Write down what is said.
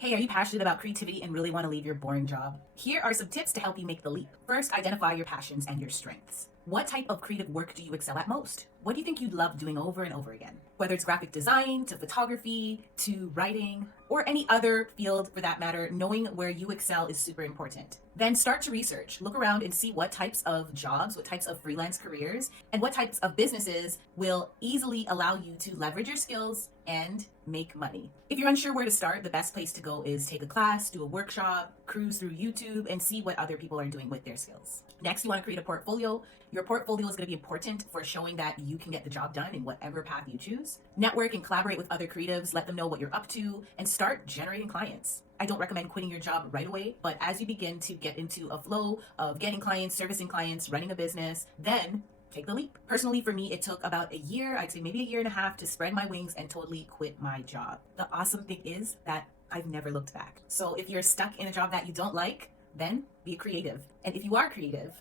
Hey, are you passionate about creativity and really want to leave your boring job? Here are some tips to help you make the leap. First, identify your passions and your strengths. What type of creative work do you excel at most? What do you think you'd love doing over and over again? Whether it's graphic design, to photography, to writing, or any other field for that matter, knowing where you excel is super important. Then start to research. Look around and see what types of jobs, what types of freelance careers, and what types of businesses will easily allow you to leverage your skills and make money. If you're unsure where to start, the best place to go is take a class, do a workshop, cruise through YouTube, and see what other people are doing with their skills. Next, you want to create a portfolio. Your portfolio is going to be important for showing that you can get the job done in whatever path you choose. Network and collaborate with other creatives, let them know what you're up to, and start generating clients. I don't recommend quitting your job right away, but as you begin to get into a flow of getting clients, servicing clients, running a business, then take the leap. Personally, for me, it took about a year, I'd say maybe a year and a half, to spread my wings and totally quit my job. The awesome thing is that I've never looked back. So if you're stuck in a job that you don't like, then be creative. And if you are creative,